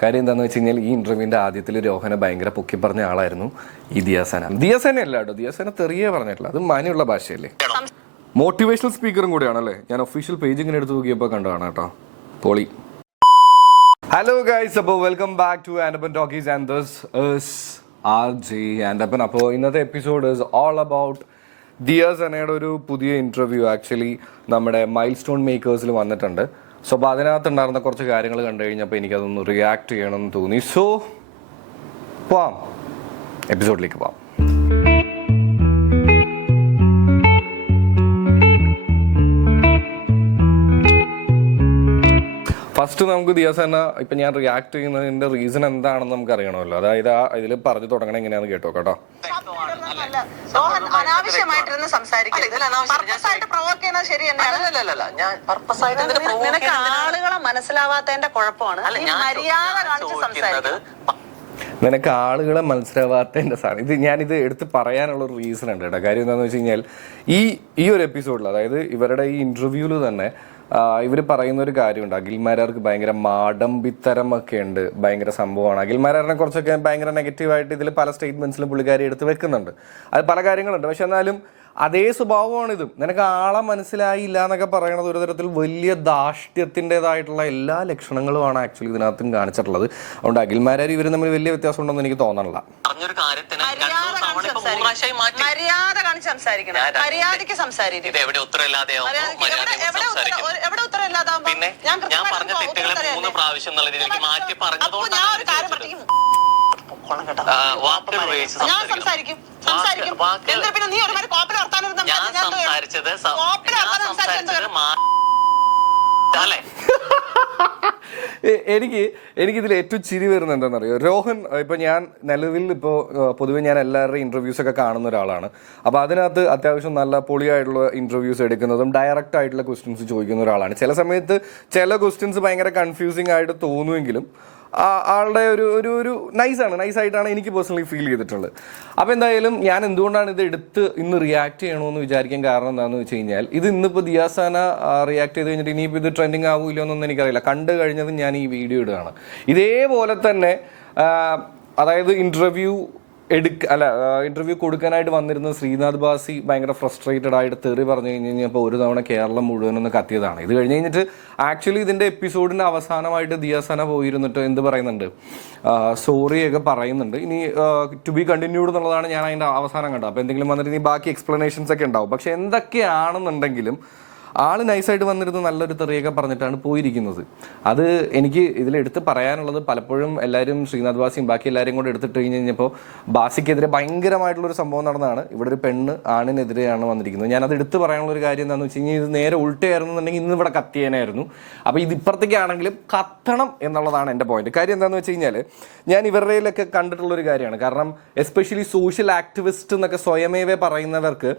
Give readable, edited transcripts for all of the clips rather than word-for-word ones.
കാര്യം എന്താണെന്ന് വെച്ച് കഴിഞ്ഞാൽ ഈ ഇന്റർവ്യൂവിന്റെ ആദ്യത്തിൽ രോഹനെ ഭയങ്കര പൊക്കി പറഞ്ഞ ആളായിരുന്നു ഈ ദിയാസന. ദിയാസന അല്ല കേട്ടോ, ദിയാസന തെറിയേ പറഞ്ഞിട്ടില്ല, അത് മാന്യമുള്ള ഭാഷയല്ലേ. മോട്ടിവേഷണൽ സ്പീക്കറും കൂടിയാണല്ലേ. ഞാൻ ഒഫീഷ്യൽ പേജ് ഇങ്ങനെ എടുത്ത് നോക്കിയപ്പോൾ കണ്ടതാണ് കേട്ടോ. പൊളി. ഹലോ ഗൈസ്, അപ്പോൾ welcome back to Andappan talkies and this is RJ Andappan. അപ്പോൾ ഇന്നത്തെ എപ്പിസോഡ് ഈസ് ഓൾ അബൌട്ട് ദിയാസനയുടെ ഒരു പുതിയ ഇന്റർവ്യൂ ആക്ച്വലി നമ്മുടെ മൈൽ സ്റ്റോൺ മേക്കേഴ്സിൽ വന്നിട്ടുണ്ട്. സോ അപ്പോൾ അതിനകത്തുണ്ടായിരുന്ന കുറച്ച് കാര്യങ്ങൾ കണ്ടു കഴിഞ്ഞപ്പോൾ എനിക്കതൊന്ന് റിയാക്ട് ചെയ്യണമെന്ന് തോന്നി. സോ പോവാം, എപ്പിസോഡിലേക്ക് പോവാം. ഫസ്റ്റ് നമുക്ക് ദിയാസന ഇപ്പം ഞാൻ റിയാക്ട് ചെയ്യുന്നതിൻ്റെ റീസൺ എന്താണെന്ന് നമുക്ക് അറിയണമല്ലോ. അതായത് ഇതിൽ പറഞ്ഞു തുടങ്ങണം എങ്ങനെയാണെന്ന് കേട്ടോ കേട്ടോ. ആളുകളെ മനസ്സിലാവാത്തതിന്റെ കുഴപ്പമാണ്. നിനക്ക് ആളുകളെ മനസ്സിലാവാത്തതിൻ്റെ സാധനം ഇത് ഞാനിത് എടുത്ത് പറയാനുള്ള ഒരു റീസൺ ഉണ്ട് കേട്ടോ. കാര്യം എന്താണെന്ന് വെച്ച് കഴിഞ്ഞാൽ ഈ ഒരു എപ്പിസോഡിൽ, അതായത് ഇവരുടെ ഈ ഇന്റർവ്യൂവിൽ തന്നെ ഇവർ പറയുന്ന ഒരു കാര്യമുണ്ട്. അഖിൽമാരാർക്ക് ഭയങ്കര മാടമ്പിത്തരമൊക്കെ ഉണ്ട്, ഭയങ്കര സംഭവമാണ്. അഖിൽമാരാറിനെ കുറച്ചൊക്കെ ഭയങ്കര നെഗറ്റീവായിട്ട് ഇതിൽ പല സ്റ്റേറ്റ്മെന്റ്സിലും പുള്ളിക്കാരി എടുത്ത് വെക്കുന്നുണ്ട്. അത് പല കാര്യങ്ങളുണ്ട്. പക്ഷെ എന്നാലും അതേ സ്വഭാവമാണ് ഇതും. നിനക്ക് ആളെ മനസ്സിലായില്ല എന്നൊക്കെ പറയണത് ഒരു തരത്തിൽ വലിയ ധാർഷ്ട്യത്തിൻ്റെതായിട്ടുള്ള എല്ലാ ലക്ഷണങ്ങളുമാണ് ആക്ച്വലി ഇതിനകത്തും കാണിച്ചിട്ടുള്ളത്. അതുകൊണ്ട് അഖിൽമാരാർ ഇവർ തമ്മിൽ വലിയ വ്യത്യാസം ഉണ്ടെന്ന് എനിക്ക് തോന്നണില്ല. എനിക്കിതിൽ ഏറ്റവും ചിരി വരുന്നത് എന്താണെന്നറിയോ, രോഹൻ ഇപ്പൊ ഞാൻ നിലവിൽ ഇപ്പോൾ പൊതുവെ ഞാൻ എല്ലാവരുടെയും ഇന്റർവ്യൂസ് ഒക്കെ കാണുന്ന ഒരാളാണ്. അപ്പൊ അതിനകത്ത് അത്യാവശ്യം നല്ല പൊളിയായിട്ടുള്ള ഇന്റർവ്യൂസ് എടുക്കുന്നതും ഡയറക്റ്റ് ആയിട്ടുള്ള ക്വസ്റ്റ്യൻസ് ചോദിക്കുന്ന ഒരാളാണ്. ചില സമയത്ത് ചില ക്വസ്റ്റ്യൻസ് ഭയങ്കര കൺഫ്യൂസിങ് ആയിട്ട് തോന്നുമെങ്കിലും ആളുടെ ഒരു നൈസായിട്ടാണ് എനിക്ക് പേഴ്സണലി ഫീൽ ചെയ്തിട്ടുള്ളത്. അപ്പോൾ എന്തായാലും ഞാൻ എന്തുകൊണ്ടാണ് ഇത് എടുത്ത് ഇന്ന് റിയാക്ട് ചെയ്യണമെന്ന് വിചാരിക്കാൻ കാരണം എന്താണെന്ന് വെച്ച് കഴിഞ്ഞാൽ, ഇത് ഇന്നിപ്പോൾ ദിയാസന റിയാക്ട് ചെയ്ത് കഴിഞ്ഞിട്ട് ഇനിയിപ്പോൾ ഇത് ട്രെൻഡിങ് ആവില്ലോ എന്നൊന്നും എനിക്കറിയില്ല. കണ്ടു കഴിഞ്ഞത് ഞാൻ ഈ വീഡിയോ ഇടുകയാണ്. ഇതേപോലെ തന്നെ അതായത് ഇന്റർവ്യൂ കൊടുക്കാനായിട്ട് വന്നിരുന്ന ശ്രീനാഥ് ബാസി ഭയങ്കര ഫ്രസ്ട്രേറ്റഡ് ആയിട്ട് തെറി പറഞ്ഞു കഴിഞ്ഞപ്പോൾ ഒരു തവണ കേരളം മുഴുവനൊന്ന് കത്തിയതാണ്. ഇത് കഴിഞ്ഞ് കഴിഞ്ഞിട്ട് ആക്ച്വലി ഇതിൻ്റെ എപ്പിസോഡിൻ്റെ അവസാനമായിട്ട് ദിയാസന പോയിരുന്നിട്ട് എന്ത് പറയുന്നുണ്ട്, സോറിയൊക്കെ പറയുന്നുണ്ട്. ഇനി ടു ബി കണ്ടിന്യൂഡ് എന്നുള്ളതാണ് ഞാൻ അതിൻ്റെ അവസാനം കണ്ടത്. അപ്പോൾ എന്തെങ്കിലും വന്നിട്ട് ഇനി ബാക്കി എക്സ്പ്ലനേഷൻസ് ഒക്കെ ഉണ്ടാവും. പക്ഷെ എന്തൊക്കെയാണെന്നുണ്ടെങ്കിലും ആള് നൈസായിട്ട് വന്നിരുന്ന് നല്ലൊരു തെറിയൊക്കെ പറഞ്ഞിട്ടാണ് പോയിരിക്കുന്നത്. അത് എനിക്ക് ഇതിലെടുത്ത് പറയാനുള്ളത്, പലപ്പോഴും എല്ലാവരും ശ്രീനാഥ് ബാസിയും ബാക്കി എല്ലാവരും കൂടെ എടുത്തിട്ട് കഴിഞ്ഞപ്പോൾ ബാസിക്കെതിരെ ഭയങ്കരമായിട്ടുള്ളൊരു സംഭവം നടന്നതാണ്. ഇവിടെ ഒരു പെണ്ണ് ആണിനെതിരെയാണ് വന്നിരിക്കുന്നത്. ഞാനത് എടുത്ത് പറയാനുള്ള ഒരു കാര്യം എന്താണെന്ന് വെച്ച് കഴിഞ്ഞാൽ, ഇത് നേരെ ഉൾട്ടയായിരുന്നുണ്ടെങ്കിൽ ഇന്ന് ഇവിടെ കത്തിയേനായിരുന്നു. അപ്പോൾ ഇത് ഇപ്പുറത്തേക്കാണെങ്കിലും കത്തണം എന്നുള്ളതാണ് എൻ്റെ പോയിന്റ്. കാര്യം എന്താണെന്ന് വെച്ച് കഴിഞ്ഞാൽ, ഞാൻ ഇവരുടെയിലൊക്കെ കണ്ടിട്ടുള്ളൊരു കാര്യമാണ്. കാരണം എസ്പെഷ്യലി സോഷ്യൽ ആക്ടിവിസ്റ്റ് എന്നൊക്കെ സ്വയമേവേ പറയുന്നവർക്ക്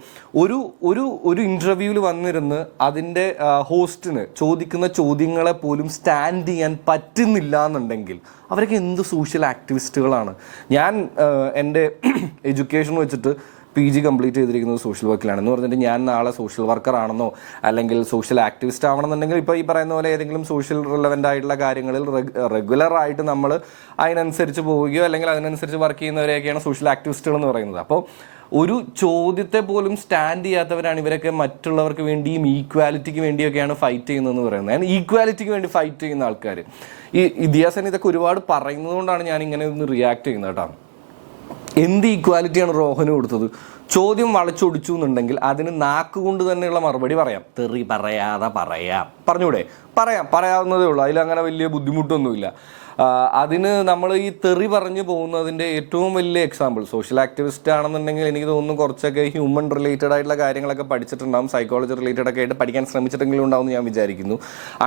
ഒരു ഇൻ്റർവ്യൂവിൽ വന്നിരുന്ന് അതിൻ്റെ ഹോസ്റ്റിന് ചോദിക്കുന്ന ചോദ്യങ്ങളെ പോലും സ്റ്റാൻഡ് ചെയ്യാൻ പറ്റുന്നില്ല എന്നുണ്ടെങ്കിൽ അവരൊക്കെ എന്ത് സോഷ്യൽ ആക്ടിവിസ്റ്റുകളാണ്. ഞാൻ എൻ്റെ എഡ്യൂക്കേഷൻ വെച്ചിട്ട് PG കംപ്ലീറ്റ് ചെയ്തിരിക്കുന്നത് സോഷ്യൽ വർക്കിലാണെന്ന് പറഞ്ഞിട്ട് ഞാൻ നാളെ സോഷ്യൽ വർക്കർ ആണെന്നോ അല്ലെങ്കിൽ സോഷ്യൽ ആക്ടിവിസ്റ്റ് ആവണമെന്നുണ്ടെങ്കിൽ ഇപ്പോൾ ഈ പറയുന്ന പോലെ ഏതെങ്കിലും സോഷ്യൽ റിലവൻ്റ് ആയിട്ടുള്ള കാര്യങ്ങളിൽ റെഗുലറായിട്ട് നമ്മൾ അതിനനുസരിച്ച് പോവുകയോ അല്ലെങ്കിൽ അതിനനുസരിച്ച് വർക്ക് ചെയ്യുന്നവരെയൊക്കെയാണ് സോഷ്യൽ ആക്ടിവിസ്റ്റുകൾ എന്ന് പറയുന്നത്. അപ്പോൾ ഒരു ചോദ്യത്തെ പോലും സ്റ്റാൻഡ് ചെയ്യാത്തവരാണ് ഇവരൊക്കെ. മറ്റുള്ളവർക്ക് വേണ്ടിയും ഈക്വാലിറ്റിക്ക് വേണ്ടിയൊക്കെയാണ് ഫൈറ്റ് ചെയ്യുന്നതെന്ന് പറയുന്നത്. ഞാൻ ഈക്വാലിറ്റിക്ക് വേണ്ടി ഫൈറ്റ് ചെയ്യുന്ന ആൾക്കാർ, ഈ ദിയാസന ഇതൊക്കെ ഒരുപാട് പറയുന്നത് കൊണ്ടാണ് ഞാൻ ഇങ്ങനെ ഒന്ന് റിയാക്ട് ചെയ്യുന്നത് കേട്ടോ. എന്ത് ഈക്വാലിറ്റിയാണ് റോഹന് കൊടുത്തത്? ചോദ്യം വളച്ചൊടിച്ചു എന്നുണ്ടെങ്കിൽ അതിന് നാക്കുകൊണ്ട് തന്നെയുള്ള മറുപടി പറയാം. തെറി പറയാതെ പറഞ്ഞൂടെ? പറയാവുന്നതേ ഉള്ളൂ. അതിലങ്ങനെ വലിയ ബുദ്ധിമുട്ടൊന്നുമില്ല. അതിന് നമ്മൾ ഈ തെറി പറഞ്ഞു പോകുന്നതിൻ്റെ ഏറ്റവും വലിയ എക്സാമ്പിൾ സോഷ്യൽ ആക്ടിവിസ്റ്റ് ആണെന്നുണ്ടെങ്കിൽ എനിക്ക് തോന്നുന്നു കുറച്ചൊക്കെ ഹ്യൂമൻ റിലേറ്റഡ് ആയിട്ടുള്ള കാര്യങ്ങളൊക്കെ പഠിച്ചിട്ടുണ്ടാകും, സൈക്കോളജി റിലേറ്റഡ് ഒക്കെ ആയിട്ട് പഠിക്കാൻ ശ്രമിച്ചിട്ടെങ്കിലും ഉണ്ടാവും എന്ന് ഞാൻ വിചാരിക്കുന്നു.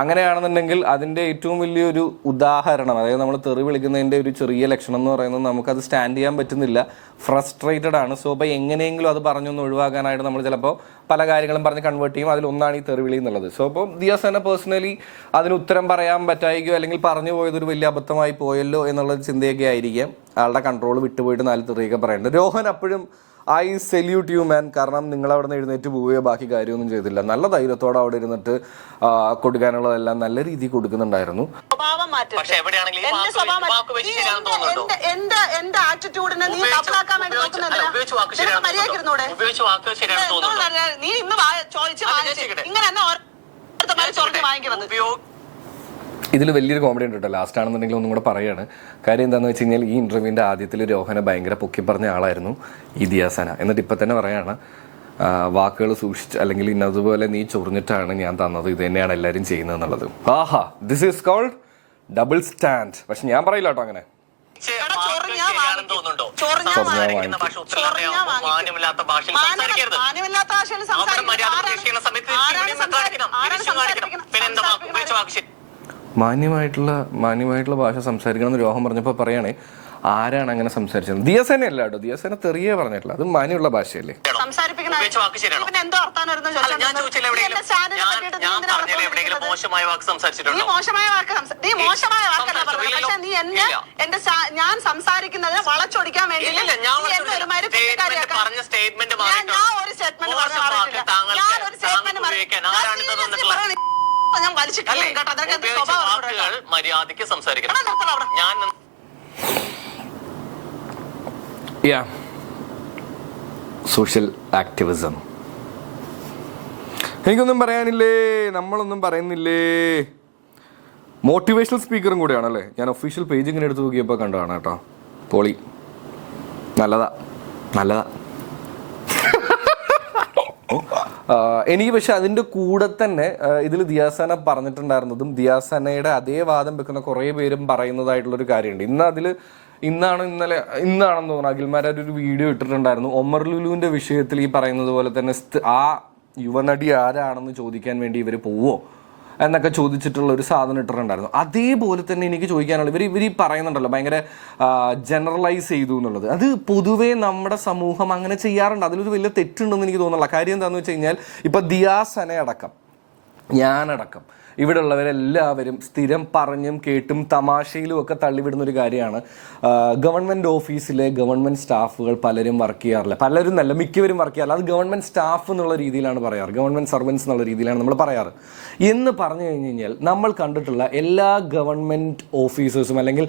അങ്ങനെയാണെന്നുണ്ടെങ്കിൽ അതിൻ്റെ ഏറ്റവും വലിയൊരു ഉദാഹരണം, അതായത് നമ്മൾ തെറി വിളിക്കുന്നതിൻ്റെ ഒരു ചെറിയ ലക്ഷണം എന്ന് പറയുന്നത് നമുക്കത് സ്റ്റാൻഡ് ചെയ്യാൻ പറ്റുന്നില്ല, ഫ്രസ്ട്രേറ്റഡ് ആണ്. സോ അപ്പോൾ എങ്ങനെയെങ്കിലും അത് പറഞ്ഞൊന്ന് ഒഴിവാക്കാനായിട്ട് നമ്മൾ ചിലപ്പോൾ പല കാര്യങ്ങളും പറഞ്ഞ് കൺവേർട്ട് ചെയ്യും. അതിലൊന്നാണ് ഈ തെറിവിളി എന്നുള്ളത്. സോ അപ്പോൾ ദിയാസന പേഴ്സണലി അതിന് ഉത്തരം പറയാൻ പറ്റായിക്കോ അല്ലെങ്കിൽ പറഞ്ഞു പോയതൊരു വലിയ അബദ്ധമായി പോയല്ലോ എന്നുള്ള ചിന്തയൊക്കെ ആയിരിക്കാം. ആളുടെ കൺട്രോൾ വിട്ടുപോയിട്ട് 4 തെറിയൊക്കെ പറയുന്നുണ്ട്. രോഹൻ അപ്പോഴും ഐ സെല്യൂട്ട് യു മാൻ. കാരണം നിങ്ങൾ അവിടെ നിന്ന് എഴുന്നേറ്റ് പോവുകയോ ബാക്കി കാര്യമൊന്നും ചെയ്തില്ല. നല്ല ധൈര്യത്തോടെ അവിടെ ഇരുന്നിട്ട് കൊടുക്കാനുള്ളതെല്ലാം നല്ല രീതിയിൽ കൊടുക്കുന്നുണ്ടായിരുന്നു. സ്വഭാവം മാറ്റരുത്. എന്റെ സ്വഭാവം എന്റെ ആറ്റിറ്റ്യൂഡിനെ നീ ഡബിളാക്കാൻ വേണ്ടി നോക്കുന്നില്ല. മര്യാദയ്ക്ക് ഇരുന്നൂടെ? നീ ഇന്ന് ചോദിച്ച് ഇങ്ങനെ തന്നെ ഓരോരുത്തർ വാങ്ങിക്കുന്നത്. ഇതിൽ വലിയൊരു കോമഡി ഉണ്ട് കേട്ടോ. ലാസ്റ്റ് ആണെന്നുണ്ടെങ്കിൽ ഒന്നും കൂടെ പറയാണ്. കാര്യം എന്താണെന്ന് വെച്ച് കഴിഞ്ഞാൽ ഈ ഇന്റർവ്യൂവിൻ്റെ ആദ്യത്തിൽ രോഹനെ ഭയങ്കര പൊക്കി പറഞ്ഞ ആളായിരുന്നു ഈ ദിയാസന. എന്നിട്ട് ഇപ്പം തന്നെ പറയാണ് വാക്കുകൾ സൂക്ഷിച്ച് അല്ലെങ്കിൽ ഇന്നതുപോലെ നീ ചൊറിഞ്ഞിട്ടാണ് ഞാൻ തന്നത്, ഇത് തന്നെയാണ് എല്ലാവരും ചെയ്യുന്നത് എന്നുള്ളത്. ആഹാ, this is called double stand. പക്ഷെ ഞാൻ പറയില്ല കേട്ടോ അങ്ങനെ. മാന്യമായിട്ടുള്ള ഭാഷ സംസാരിക്കണം എന്ന് രോഹൻ പറഞ്ഞപ്പോൾ പറയണേ, ആരാണ് അങ്ങനെ സംസാരിച്ചത്? ദിയാസന അല്ല കേട്ടോ, ദിയാസന തെറിയേ പറഞ്ഞിട്ടില്ല. അത് മാന്യമുള്ള ഭാഷയല്ലേ. ഞാൻ സംസാരിക്കുന്നത് വളച്ചൊടിക്കാൻ വേണ്ടി മര്യാദയ്ക്ക് സംസാരിക്കണം. Social activism. എനിക്കൊന്നും പറയാനില്ലേ, നമ്മളൊന്നും പറയുന്നില്ലേ. മോട്ടിവേഷണൽ സ്പീക്കറും കൂടെയാണല്ലേ. ഞാൻ ഒഫീഷ്യൽ പേജ് ഇങ്ങനെ എടുത്ത് നോക്കിയപ്പോൾ കണ്ടതാണ് കേട്ടോ. പൊളി, നല്ലതാ. എനിക്ക് പക്ഷെ അതിൻ്റെ കൂടെ തന്നെ ഇതിൽ ദിയാസന പറഞ്ഞിട്ടുണ്ടായിരുന്നതും ദിയാസനയുടെ അതേ വാദം വെക്കുന്ന കുറേ പേരും പറയുന്നതായിട്ടുള്ളൊരു കാര്യമുണ്ട്. ഇന്നാണെന്ന് തോന്നുന്നു അഖിൽമാരാർ ഒരു വീഡിയോ ഇട്ടിട്ടുണ്ടായിരുന്നു. ഒമർ ലുലുവിൻ്റെ വിഷയത്തിൽ ഈ പറയുന്നത് പോലെ തന്നെ ആ യുവനടി ആരാണെന്ന് ചോദിക്കാൻ വേണ്ടി ഇവർ പോവോ എന്നൊക്കെ ചോദിച്ചിട്ടുള്ള ഒരു സാധനം ഇട്ടിട്ടുണ്ടായിരുന്നു. അതേപോലെ തന്നെ എനിക്ക് ചോദിക്കാനുള്ള ഇവർ പറയുന്നുണ്ടല്ലോ ഭയങ്കര ജനറലൈസ് ചെയ്തു എന്നുള്ളത്. അത് പൊതുവേ നമ്മുടെ സമൂഹം അങ്ങനെ ചെയ്യാറുണ്ട്. അതിലൊരു വലിയ തെറ്റുണ്ടെന്ന് എനിക്ക് തോന്നുന്നില്ല. കാര്യം എന്താണെന്ന് വെച്ച് കഴിഞ്ഞാൽ ഇപ്പോൾ ദിയാസന അടക്കം ഞാനടക്കം ഇവിടെ ഉള്ളവരെല്ലാവരും സ്ഥിരം പറഞ്ഞും കേട്ടും തമാശയിലും ഒക്കെ തള്ളിവിടുന്നൊരു കാര്യമാണ് ഗവൺമെൻറ് ഓഫീസിലെ ഗവൺമെൻറ് സ്റ്റാഫുകൾ പലരും വർക്ക് ചെയ്യാറില്ല. പലരും നല്ല മിക്കവരും വർക്ക് ചെയ്യാറില്ല. അത് ഗവൺമെൻറ് സ്റ്റാഫ് എന്നുള്ള രീതിയിലാണ് പറയാറ്, ഗവൺമെൻറ് സർവൻസ് എന്നുള്ള രീതിയിലാണ് നമ്മൾ പറയാറ്. എന്ന് പറഞ്ഞു കഴിഞ്ഞ് കഴിഞ്ഞാൽ നമ്മൾ കണ്ടിട്ടുള്ള എല്ലാ ഗവൺമെൻറ് ഓഫീസേഴ്സും അല്ലെങ്കിൽ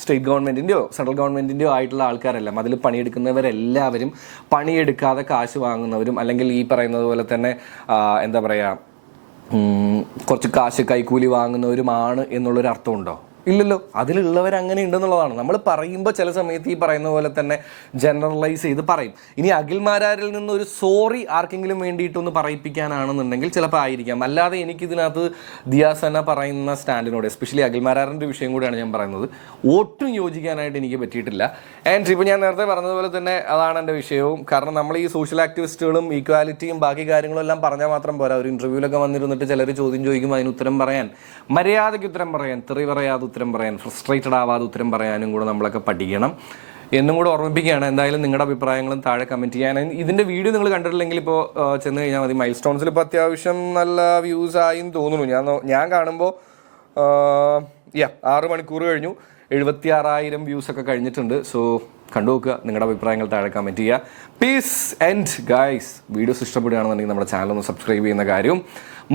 സ്റ്റേറ്റ് ഗവൺമെൻറ്റിൻ്റെയോ സെൻട്രൽ ഗവൺമെൻറ്റിൻ്റെയോ ആയിട്ടുള്ള ആൾക്കാരെല്ലാം അതിൽ പണിയെടുക്കുന്നവരെല്ലാവരും പണിയെടുക്കാതെ കാശ് വാങ്ങുന്നവരും അല്ലെങ്കിൽ ഈ പറയുന്നത് പോലെ തന്നെ എന്താ പറയുക കുറച്ച് കാശ് കൈക്കൂലി വാങ്ങുന്നവരുമാണ് എന്നുള്ളൊരു അർത്ഥമുണ്ടോ? ഇല്ലല്ലോ. അതിലുള്ളവർ അങ്ങനെ ഉണ്ടെന്നുള്ളതാണ്. നമ്മൾ പറയുമ്പോൾ ചില സമയത്ത് ഈ പറയുന്ന പോലെ തന്നെ ജനറലൈസ് ചെയ്ത് പറയും. ഇനി അഖിൽമാരാരിൽ നിന്ന് ഒരു സോറി ആർക്കെങ്കിലും വേണ്ടിയിട്ടൊന്ന് പറയിപ്പിക്കാനാണെന്നുണ്ടെങ്കിൽ ചിലപ്പോൾ ആയിരിക്കാം. അല്ലാതെ എനിക്കിതിനകത്ത് ദിയാസന പറയുന്ന സ്റ്റാൻഡിനോട് എസ്പെഷ്യലി അഖിൽമാരാറിൻ്റെ വിഷയം കൂടിയാണ് ഞാൻ പറയുന്നത്, ഒട്ടും യോജിക്കാനായിട്ട് എനിക്ക് പറ്റിയിട്ടില്ല. ആൻഡ് ഇപ്പോൾ ഞാൻ നേരത്തെ പറഞ്ഞതുപോലെ തന്നെ അതാണ് എൻ്റെ വിഷയവും. കാരണം നമ്മൾ ഈ സോഷ്യൽ ആക്ടിവിസ്റ്റുകളും ഈക്വാലിറ്റിയും ബാക്കി കാര്യങ്ങളും എല്ലാം പറഞ്ഞാൽ മാത്രം പോരാ. ഒരു ഇൻ്റർവ്യൂവിലൊക്കെ വന്നിരുന്നിട്ട് ചിലർ ചോദ്യം ചോദിക്കുമ്പോൾ അതിന് ഉത്തരം പറയാൻ, മര്യാദയ്ക്ക് ഉത്തരം പറയാൻ, തെറി പറയാതെ ഉത്തരം പറയാൻ, ഫ്രസ്ട്രേറ്റഡ് ആവാതെ ഉത്തരം പറയാനും കൂടെ നമ്മളൊക്കെ പഠിക്കണം എന്നും കൂടെ ഓർമ്മിപ്പിക്കുകയാണ്. എന്തായാലും നിങ്ങളുടെ അഭിപ്രായങ്ങളും താഴെ കമൻറ്റ് ചെയ്യാൻ. ഇതിൻ്റെ വീഡിയോ നിങ്ങൾ കണ്ടിട്ടില്ലെങ്കിൽ ഇപ്പോൾ ചെന്ന് കഴിഞ്ഞാൽ മതി. മൈൽ സ്റ്റോൺസിൽ ഇപ്പോൾ അത്യാവശ്യം നല്ല വ്യൂസ് ആയിന്ന് തോന്നുന്നു. ഞാൻ കാണുമ്പോൾ 6 മണിക്കൂർ കഴിഞ്ഞു, 76,000 വ്യൂസൊക്കെ കഴിഞ്ഞിട്ടുണ്ട്. സോ കണ്ടു നോക്കുക, നിങ്ങളുടെ അഭിപ്രായങ്ങൾ താഴെ കമൻറ്റ് ചെയ്യുക. Piece and guys. വീഡിയോസ് ഇഷ്ടപ്പെടുകയാണെന്നുണ്ടെങ്കിൽ നമ്മുടെ ചാനൽ ഒന്ന് സബ്സ്ക്രൈബ് ചെയ്യുന്ന കാര്യവും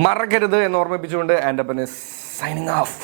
മറക്കരുത് എന്ന് ഓർമ്മിപ്പിച്ചുകൊണ്ട് ആൻഡ് അപ്പൻ ഇസ് സൈനിങ് ഓഫ്.